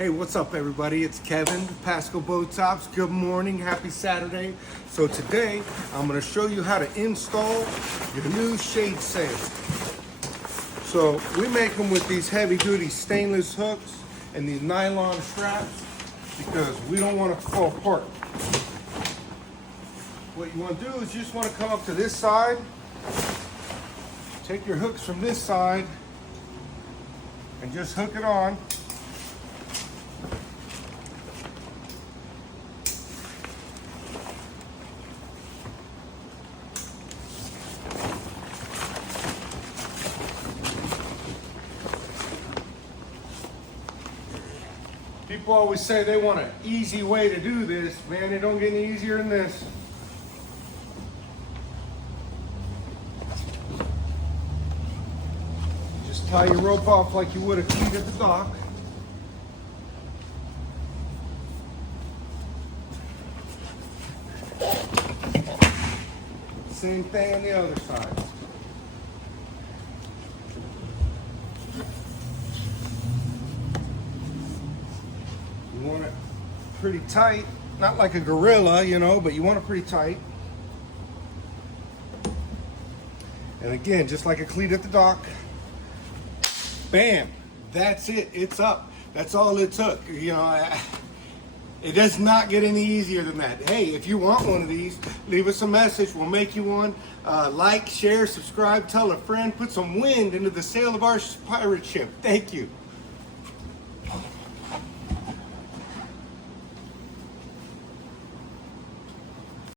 Hey, what's up everybody? It's Kevin, Pasco Boat Tops. Good morning, happy Saturday. So today, I'm gonna show you how to install your new shade sail. So we make them with these heavy duty stainless hooks and these nylon straps because we don't want to fall apart. What you want to do is you just want to come up to this side, take your hooks from this side and just hook it on. People always say they want an easy way to do this. Man, it don't get any easier than this. Just tie your rope off like you would a cleat at the dock. Same thing on the other side. You want it pretty tight, not like a gorilla, you know, but you want it pretty tight. And again, just like a cleat at the dock, bam, that's it, it's up. That's all it took, you know. It does not get any easier than that. Hey, if you want one of these, leave us a message, we'll make you one. Like, share, subscribe, tell a friend, put some wind into the sail of our pirate ship. Thank you.